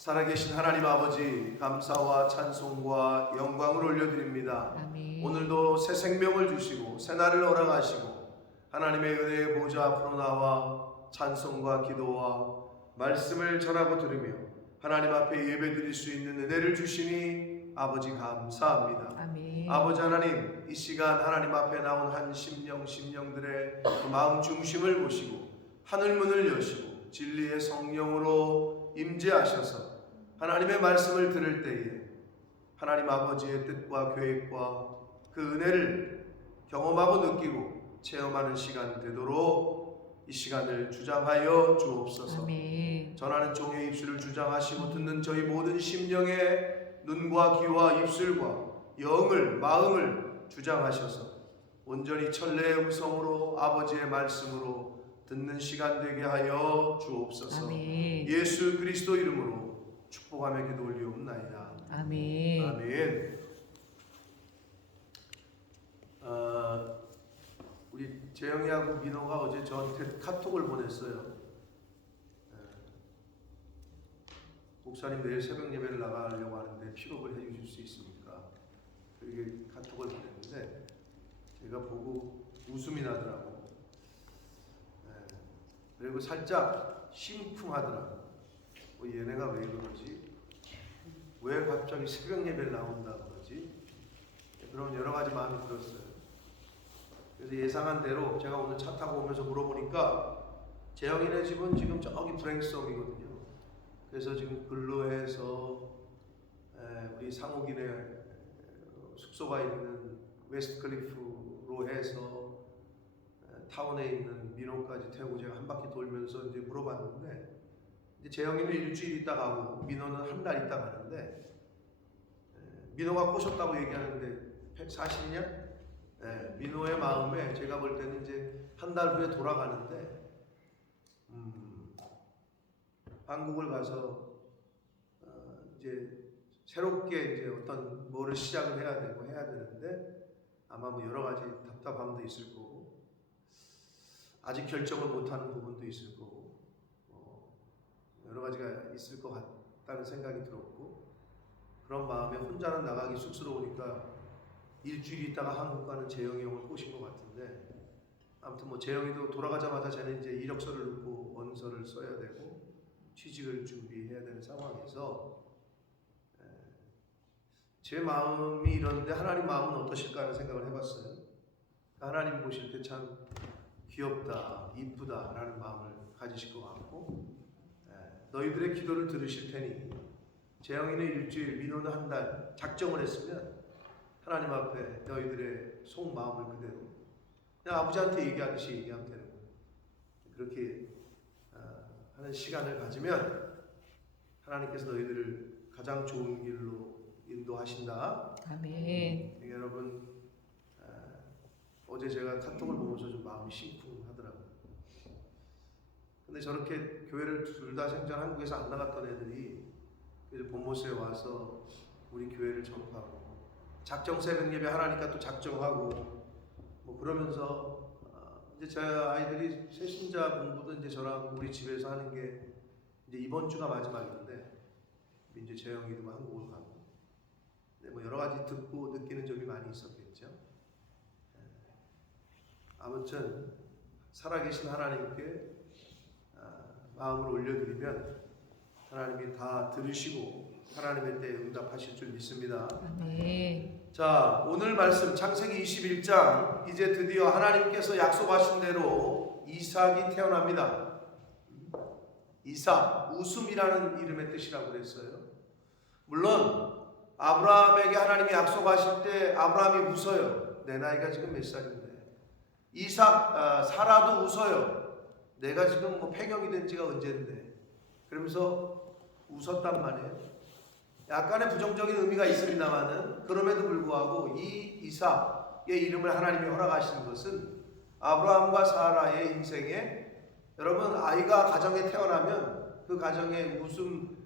살아계신 하나님 아버지, 감사와 찬송과 영광을 올려드립니다. 아멘. 오늘도 새 생명을 주시고 새 날을 허락하시고 하나님의 은혜의 보좌 앞으로 나와 찬송과 기도와 말씀을 전하고 들으며 하나님 앞에 예배드릴 수 있는 은혜를 주시니 아버지 감사합니다. 아멘. 아버지 하나님, 이 시간 하나님 앞에 나온 한 심령들의 그 마음 중심을 보시고 하늘 문을 여시고 진리의 성령으로 임재하셔서 하나님의 말씀을 들을 때에 하나님 아버지의 뜻과 계획과 그 은혜를 경험하고 느끼고 체험하는 시간 되도록 이 시간을 주장하여 주옵소서. 아멘. 전하는 종의 입술을 주장하시고 듣는 저희 모든 심령의 눈과 귀와 입술과 영을 마음을 주장하셔서 온전히 천례의 음성으로 아버지의 말씀으로 듣는 시간 되게 하여 주옵소서. 아멘. 예수 그리스도 이름으로 축복하며 기도 올리옵나이다. 아멘. 아멘. 우리 재영이하고 민호가 어제 저한테 카톡을 보냈어요. 목사님 내일 새벽 예배를 나가려고 하는데 픽업을 해주실 수 있습니까? 그렇게 카톡을 보냈는데 제가 보고 웃음이 나더라고. 그리고 살짝 심쿵하더라고. 얘네가 왜 그러지? 왜 갑자기 새벽 예배를 나온다 그러지? 그런 여러 가지 마음이 들었어요. 그래서 예상한 대로 제가 오늘 차 타고 오면서 물어보니까 재영이네 집은 지금 저기 브랭섬이거든요. 그래서 지금 근로해서 우리 상욱이네 숙소가 있는 웨스트 클리프로 해서 타운에 있는 민호까지 태우고 제가 한 바퀴 돌면서 이제 물어봤는데 이제 재영이는 일주일 있다 가고 민호는 한 달 있다 가는데 민호가 꼬셨다고 얘기하는데 사실이냐? 민호의 마음에 제가 볼 때는 이제 한 달 후에 돌아가는데 한국을 가서 이제 새롭게 이제 어떤 뭐를 시작을 해야 되고 해야 되는데 아마 뭐 여러 가지 답답함도 있을 거고 아직 결정을 못하는 부분도 있을 거고 여러 가지가 있을 것 같다는 생각이 들었고 그런 마음에 혼자는 나가기 쑥스러우니까 일주일 있다가 한국 가는 재영이 형을 꼬신 것 같은데 아무튼 뭐 재영이도 돌아가자마자 쟤는 이제 이력서를 넣고 원서를 써야 되고 취직을 준비해야 되는 상황에서 제 마음이 이런데 하나님 마음은 어떠실까 하는 생각을 해봤어요. 하나님 보실 때 참 귀엽다, 이쁘다 라는 마음을 가지실 것 같고 너희들의 기도를 들으실 테니 재영이는 일주일, 민호는 한 달 작정을 했으면 하나님 앞에 너희들의 속마음을 그대로 그냥 아버지한테 얘기하듯이 얘기하면 되는 거예요. 그렇게 하는 시간을 가지면 하나님께서 너희들을 가장 좋은 길로 인도하신다. 아멘. 여러분 어제 제가 카톡을 보면서 좀 마음이 심쿵하더라고요. 근데 저렇게 교회를 둘 다 생전 한국에서 안 나갔던 애들이 이제 본모스에 와서 우리 교회를 접하고 작정 새벽 예배 하나니까 또 작정하고 뭐 그러면서 이제 제 아이들이 새신자 공부도 이제 저랑 우리 집에서 하는 게 이제 이번 주가 마지막인데 이제 재영이도 한국을 가고 뭐 여러 가지 듣고 느끼는 점이 많이 있었겠죠. 아무튼 살아계신 하나님께 마음을 올려드리면 하나님이 다 들으시고 하나님의 때에 응답하실 줄 믿습니다. 아멘. 자, 오늘 말씀 창세기 21장 이제 드디어 하나님께서 약속하신 대로 이삭이 태어납니다. 이삭, 웃음이라는 이름의 뜻이라고 그랬어요. 물론 아브라함에게 하나님이 약속하실 때 아브라함이 웃어요. 내 나이가 지금 몇 살인데. 사라도 웃어요. 내가 지금 뭐 폐경이 된 지가 언젠데. 그러면서 웃었단 말이에요. 약간의 부정적인 의미가 있습니다만은 그럼에도 불구하고 이 이삭의 이름을 하나님이 허락하신 것은 아브라함과 사라의 인생에 여러분 아이가 가정에 태어나면 그 가정에 웃음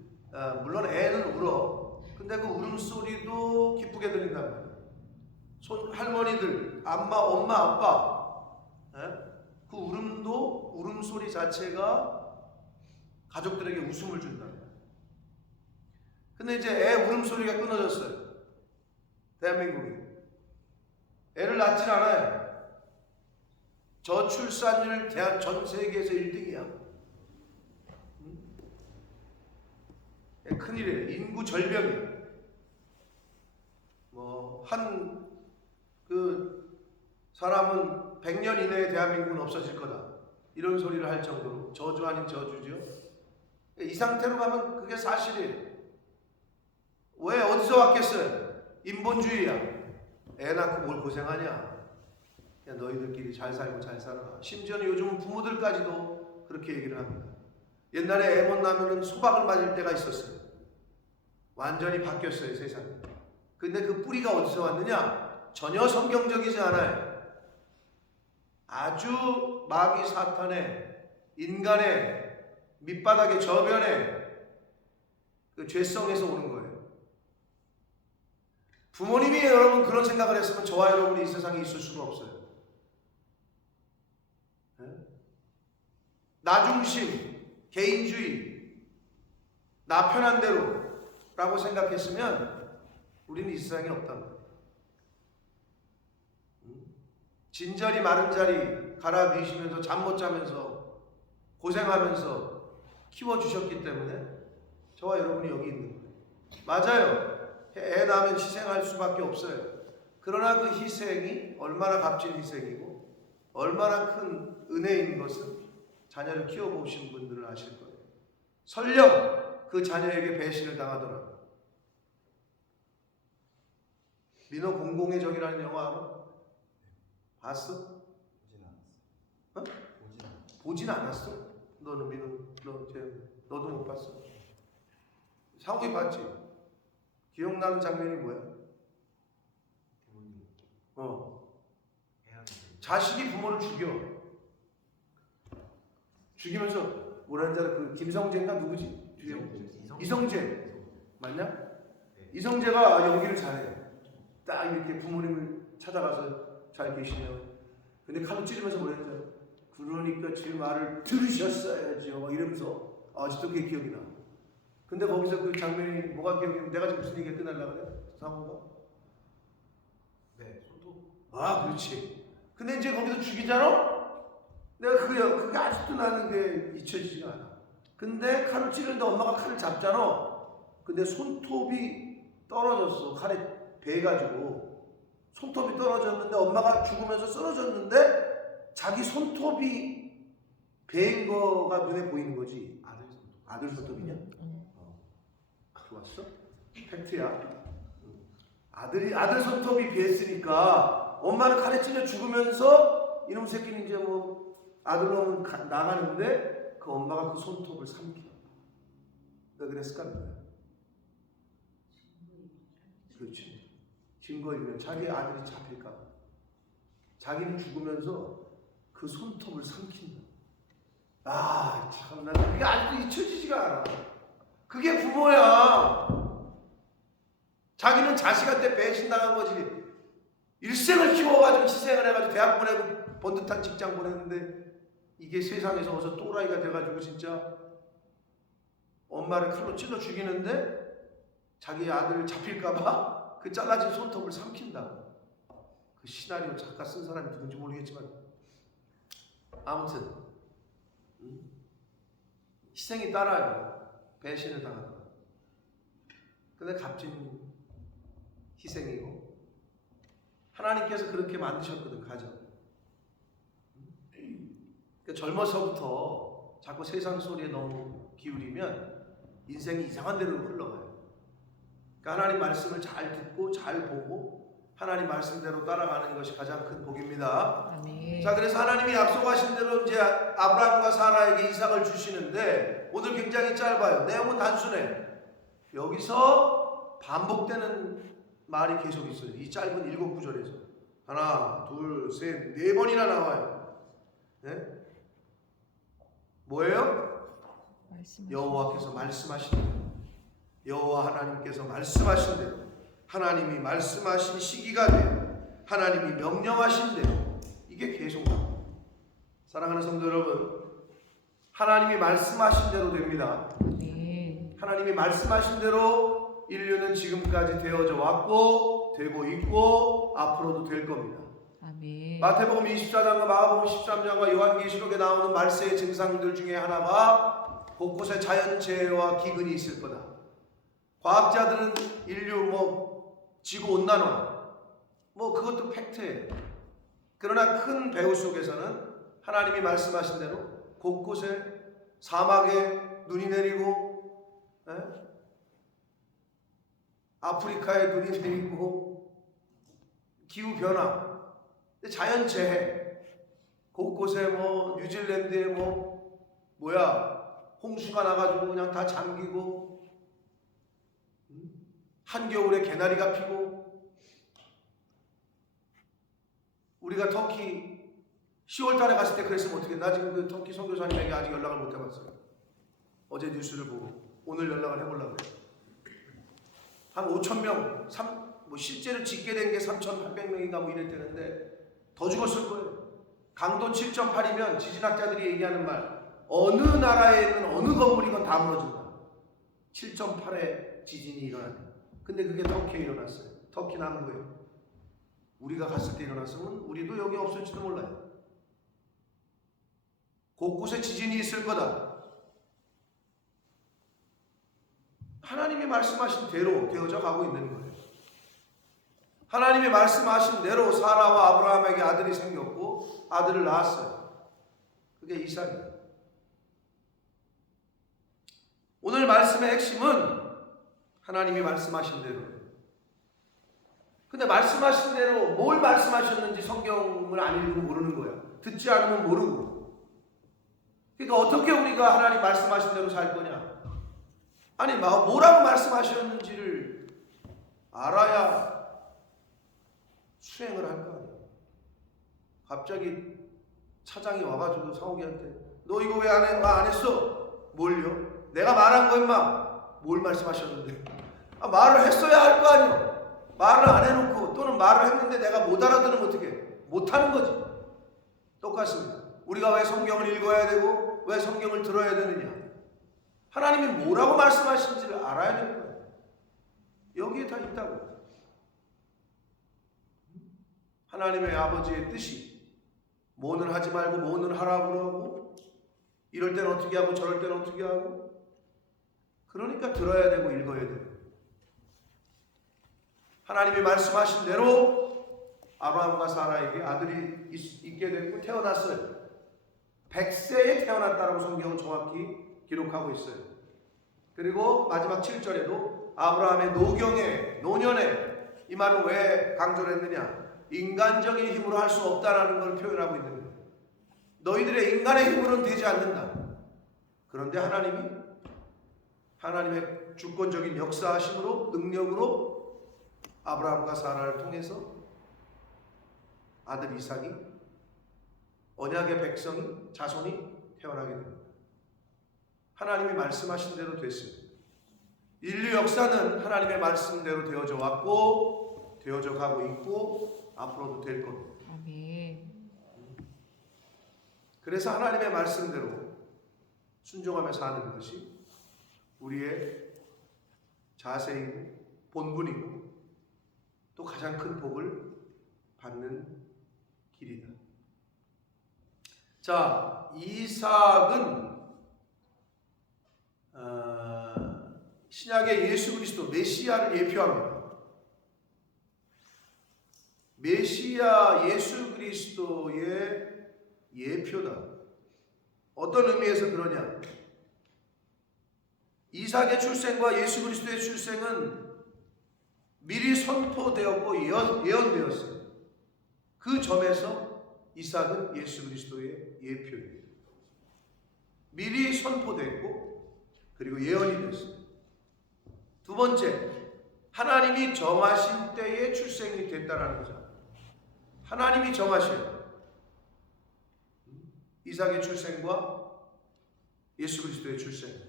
물론 애는 울어. 근데 그 울음소리도 기쁘게 들린단 말이에요. 할머니들, 엄마, 아빠 그 울음소리 자체가 가족들에게 웃음을 준단 말이에요. 근데 이제 애 울음소리가 끊어졌어요. 대한민국이. 애를 낳질 않아요. 저출산율 전 세계에서 1등이야. 큰일이에요. 인구 절벽이에요. 그 사람은 100년 이내에 대한민국은 없어질 거다. 이런 소리를 할 정도로 저주 아닌 저주죠. 이 상태로 가면 그게 사실이에요. 왜 어디서 왔겠어요? 인본주의야. 애 낳고 뭘 고생하냐. 그냥 너희들끼리 잘 살고 잘 살아라. 심지어는 요즘은 부모들까지도 그렇게 얘기를 합니다. 옛날에 애 못 낳으면 소박을 맞을 때가 있었어요. 완전히 바뀌었어요, 세상이. 근데 그 뿌리가 어디서 왔느냐? 전혀 성경적이지 않아요. 아주 마귀 사탄의 인간의 밑바닥의 저변의 그 죄성에서 오는 거예요. 부모님이 여러분 그런 생각을 했으면 저와 여러분이 이 세상에 있을 수가 없어요. 나중심, 개인주의, 나 편한 대로 라고 생각했으면 우리는 이 세상에 없단 말이에요. 진자리 마른 자리 갈아 넣으시면서 잠 못 자면서 고생하면서 키워주셨기 때문에 저와 여러분이 여기 있는 거예요. 맞아요. 애 낳으면 희생할 수밖에 없어요. 그러나 그 희생이 얼마나 값진 희생이고 얼마나 큰 은혜인 것은 자녀를 키워보신 분들은 아실 거예요. 설령 그 자녀에게 배신을 당하더라도. 민호 공공의 적이라는 영화 알아? 봤어? 보진 않았어. 어? 보진 않았어? 너는 민호, 너도 못 봤어? 상욱이 봤지? 기억나는 장면이 뭐야? 부모님 어. 자식이 부모를 죽여. 죽이면서 뭐라는 줄 알아? 그 김성재인가 누구지? 이성재. 맞냐? 네. 이성재가 연기를 잘해. 딱 이렇게 부모님을 찾아가서 잘 계시네요. 근데 칼로 찌르면서 뭐랬죠? 그러니까 제 말을 들으셨어야죠. 막 이러면서 아직도 그게 기억이 나. 근데 거기서 그 장면이 뭐가 기억이 나? 내가 지금 무슨 얘기가 끝날라 그래? 상호가? 네, 손톱. 아, 그렇지. 근데 이제 거기서 죽이잖아? 내가 그게 아직도 나는 게 잊혀지지가 않아. 근데 칼을 찌르는데 엄마가 칼을 잡잖아. 근데 손톱이 떨어졌어. 칼에 베가지고 손톱이 떨어졌는데 엄마가 죽으면서 쓰러졌는데 자기 손톱이 베인 거가 눈에 보이는 거지. 아들 손톱이냐? 좋았어? 팩트야. 아들 손톱이 비했으니까 엄마는 칼에 찔려 죽으면서 이놈 새끼는 이제 뭐 아들 놈은 나가는데 그 엄마가 그 손톱을 삼켜. 왜 그랬을까? 그렇지. 증거이면 자기 아들이 잡힐까 봐. 자기는 죽으면서 그 손톱을 삼킨다. 아, 참, 나는 그게 아직도 잊혀지지가 않아. 그게 부모야. 자기는 자식한테 배신당한 거지. 일생을 키워가지고 희생을 해가지고 대학 보내고 번듯한 직장 보냈는데 이게 세상에서 어서 또라이가 돼가지고 진짜 엄마를 칼로 찔러 죽이는데 자기 아들 잡힐까봐 그 잘라진 손톱을 삼킨다고. 그 시나리오 작가 쓴 사람이 누군지 모르겠지만 아무튼 희생이 따라요. 배신을 당한다. 근데 값진 희생이고 하나님께서 그렇게 만드셨거든, 가정. 그러니까 젊어서부터 자꾸 세상 소리에 너무 기울이면 인생이 이상한 데로 흘러가요. 그러니까 하나님 말씀을 잘 듣고 잘 보고 하나님 말씀대로 따라가는 것이 가장 큰 복입니다. 아멘. 자, 그래서 하나님이 약속하신 대로 이제 아브라함과 사라에게 이삭을 주시는데 오늘 굉장히 짧아요. 내용은 단순해. 여기서 반복되는 말이 계속 있어요. 이 짧은 7구절에서 하나, 둘, 셋, 4번이나 나와요. 네? 뭐예요? 여호와께서 말씀하신 대로, 여호와 하나님께서 말씀하신 대로, 하나님이 말씀하신 시기가 돼요. 하나님이 명령하신 대로. 이게 계속 나와요. 사랑하는 성도 여러분, 하나님이 말씀하신 대로 됩니다. 네. 하나님이 말씀하신 대로 인류는 지금까지 되어져 왔고 되고 있고 앞으로도 될 겁니다. 아멘. 마태복음 24장과 마가복음 13장과 요한계시록에 나오는 말세의 증상들 중에 하나가 곳곳에 자연재해와 기근이 있을 거다. 과학자들은 인류 지구 온난화 그것도 팩트예요. 그러나 큰 배후 속에서는 하나님이 말씀하신 대로 곳곳에 사막에 눈이 내리고 아프리카에 눈이 내리고 기후변화 자연재해 곳곳에 뉴질랜드에 홍수가 나가지고 그냥 다 잠기고 한겨울에 개나리가 피고 우리가 터키 10월 달에 갔을 때 그랬으면 어떻게 나 지금 그 터키 선교사님에게 아직 연락을 못 해봤어요. 어제 뉴스를 보고 오늘 연락을 해보려고 해요. 한 5,000명 실제로 짓게 된 게 3,800명인가 이랬다는데 더 죽었을 거예요. 강도 7.8이면 지진학자들이 얘기하는 말 어느 나라에 있는 어느 건물이건 다 무너진다. 7.8의 지진이 일어났다. 근데 그게 터키에 일어났어요. 터키 남부에. 우리가 갔을 때 일어났으면 우리도 여기 없을지도 몰라요. 곳곳에 지진이 있을 거다. 하나님이 말씀하신 대로 되어져 가고 있는 거예요. 하나님이 말씀하신 대로 사라와 아브라함에게 아들이 생겼고 아들을 낳았어요. 그게 이삭이에요. 오늘 말씀의 핵심은 하나님이 말씀하신 대로예요. 근데 말씀하신 대로 뭘 말씀하셨는지 성경을 안 읽으면 모르는 거야. 듣지 않으면 모르고. 그러니까 어떻게 우리가 하나님 말씀하신 대로 살 거냐? 아니 뭐라고 말씀하셨는지를 알아야 수행을 할 거 아니야. 갑자기 차장이 와가지고 상욱이한테 너 이거 왜 안 했어? 뭘요? 내가 말한 거 임마. 뭘 말씀하셨는데? 말을 했어야 할 거 아니야. 말을 안 해놓고 또는 말을 했는데 내가 못 알아들으면 어떻게? 못하는 거지. 똑같습니다. 우리가 왜 성경을 읽어야 되고 왜 성경을 들어야 되느냐? 하나님이 뭐라고 말씀하시는지를 알아야 될 거예요. 여기에 다 있다고. 하나님의 아버지의 뜻이 뭐는 하지 말고 뭐는 하라고 하고 이럴 땐 어떻게 하고 저럴 땐 어떻게 하고 그러니까 들어야 되고 읽어야 돼요. 하나님이 말씀하신 대로 아브라함과 사라에게 아들이 있게 됐고 태어났어요. 100세에 태어났다라고 성경은 정확히 기록하고 있어요. 그리고 마지막 7절에도 아브라함의 노년에 이 말은 왜 강조를 했느냐? 인간적인 힘으로 할 수 없다라는 걸 표현하고 있는 거예요. 너희들의 인간의 힘으로는 되지 않는다. 그런데 하나님의 주권적인 역사하심으로 능력으로 아브라함과 사라를 통해서 아들 이삭이 언약의 백성이 자손이 태어나게 됩니다. 하나님이 말씀하신 대로 됐습니다. 인류 역사는 하나님의 말씀대로 되어져 왔고 되어져 가고 있고 앞으로도 될 겁니다. 아멘. 그래서 하나님의 말씀대로 순종하며 사는 것이 우리의 자세이고 본분이고 또 가장 큰 복을 받는 길이다. 자, 이삭은 신약의 예수 그리스도 메시아를 예표합니다. 메시아 예수 그리스도의 예표다. 어떤 의미에서 그러냐? 이삭의 출생과 예수 그리스도의 출생은 미리 선포되었고 예언되었어요. 그 점에서 이삭은 예수 그리스도의 예표예요. 미리 선포됐고 그리고 예언이 됐어요. 두 번째, 하나님이 정하신 때에 출생이 됐다라는 거죠. 하나님이 정하신 이삭의 출생과 예수 그리스도의 출생.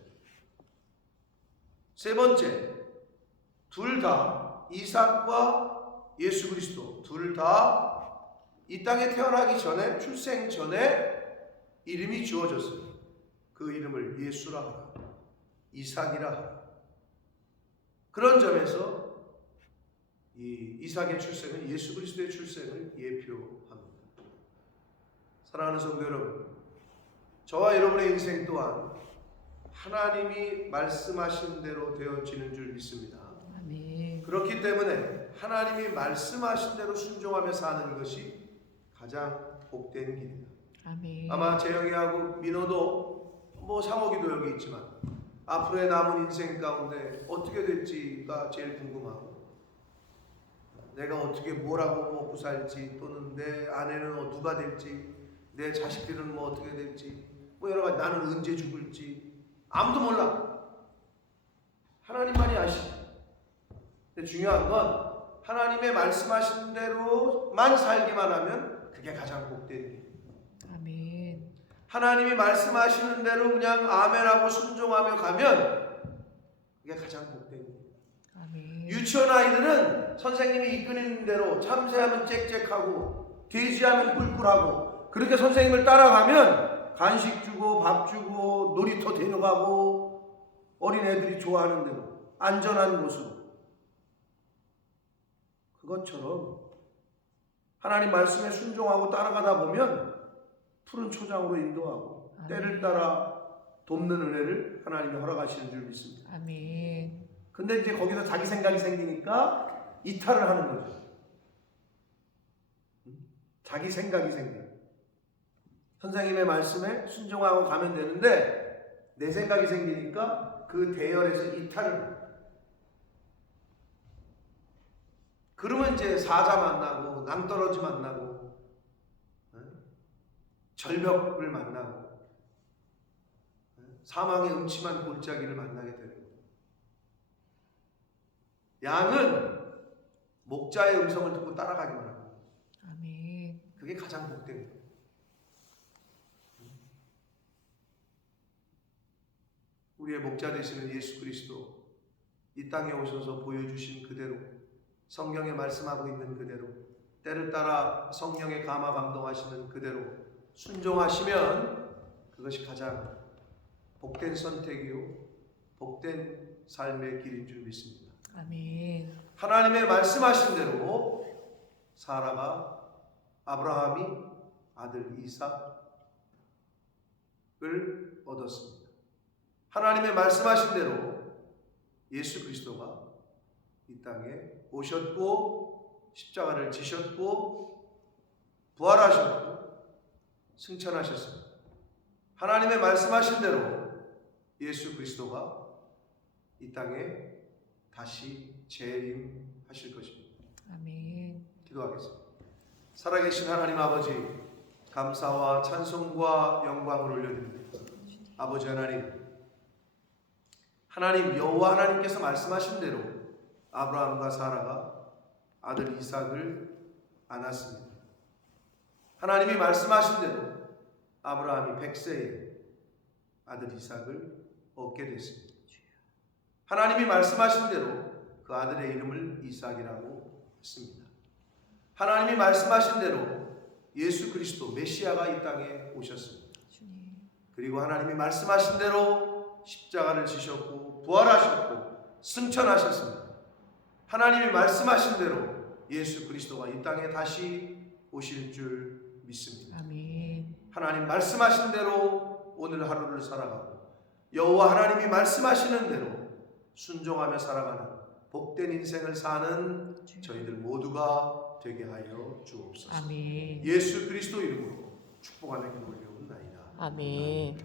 세 번째, 둘 다 이삭과 예수 그리스도 둘 다 이 땅에 태어나기 전에 출생 전에 이름이 주어졌어요. 그 이름을 예수라 하라, 이삭이라 하라. 그런 점에서 이 이삭의 출생은 예수 그리스도의 출생을 예표합니다. 사랑하는 성도 여러분, 저와 여러분의 인생 또한 하나님이 말씀하신 대로 되어지는 줄 믿습니다. 아멘. 그렇기 때문에 하나님이 말씀하신 대로 순종하며 사는 것이 가장 복된 길이다. 아멘. 아마 재영이하고 민호도 뭐 상호기도 여기 있지만 앞으로의 남은 인생 가운데 어떻게 될지가 제일 궁금하고, 내가 어떻게 뭐라고 먹고 살지, 또는 내 아내는 누가 될지, 내 자식들은 뭐 어떻게 될지, 뭐 여러 가지, 나는 언제 죽을지 아무도 몰라. 하나님만이 아시지. 근데 중요한 건 하나님의 말씀하신 대로만 살기만 하면 그게 가장 복된 길. 아멘. 하나님이 말씀하시는 대로 그냥 아멘하고 순종하며 가면 그게 가장 복된 길. 아멘. 유치원 아이들은 선생님이 이끄는 대로 참새하면 짹짹하고 돼지하면 꿀꿀하고 그렇게 선생님을 따라가면 간식 주고 밥 주고 놀이터 데려가고 어린애들이 좋아하는 대로 안전한 곳으로, 그것처럼 하나님 말씀에 순종하고 따라가다 보면 푸른 초장으로 인도하고 아멘. 때를 따라 돕는 은혜를 하나님이 허락하시는 줄 믿습니다. 아멘. 근데 이제 거기서 자기 생각이 생기니까 이탈을 하는 거죠. 자기 생각이 생겨요. 선생님의 말씀에 순종하고 가면 되는데 내 생각이 생기니까 그 대열에서 이탈을 해요. 그러면 이제 사자 만나고 낭떠러지 만나고 절벽을 만나고 사망의 음침한 골짜기를 만나게 되는 거예요. 양은 목자의 음성을 듣고 따라가기만 합니다. 아멘. 그게 가장 복된 거예요. 우리의 목자 되시는 예수 그리스도 이 땅에 오셔서 보여주신 그대로, 성경에 말씀하고 있는 그대로, 때를 따라 성령의 감화 감동하시는 그대로 순종하시면 그것이 가장 복된 선택이요 복된 삶의 길인 줄 믿습니다. 아멘. 하나님의 말씀하신 대로 사라가, 아브라함이 아들 이삭을 얻었습니다. 하나님의 말씀하신 대로 예수 그리스도가 이 땅에 오셨고 십자가를 지셨고 부활하셨고 승천하셨습니다. 하나님의 말씀하신 대로 예수 그리스도가 이 땅에 다시 재림하실 것입니다. 아멘. 기도하겠습니다. 살아계신 하나님 아버지, 감사와 찬송과 영광을 올려드립니다. 아버지 하나님 여호와 하나님께서 말씀하신 대로 아브라함과 사라가 아들 이삭을 안았습니다. 하나님이 말씀하신 대로 아브라함이 100세에 아들 이삭을 얻게 됐습니다. 하나님이 말씀하신 대로 그 아들의 이름을 이삭이라고 했습니다. 하나님이 말씀하신 대로 예수 그리스도 메시아가 이 땅에 오셨습니다. 그리고 하나님이 말씀하신 대로 십자가를 지셨고 부활하셨고 승천하셨습니다. 하나님이 말씀하신 대로 예수 그리스도가 이 땅에 다시 오실 줄 믿습니다. 아멘. 하나님 말씀하신 대로 오늘 하루를 살아가고 여호와 하나님이 말씀하시는 대로 순종하며 살아가는 복된 인생을 사는 저희들 모두가 되게 하여 주옵소서. 아멘. 예수 그리스도 이름으로 축복하며 기도 올려옵나이다. 아멘.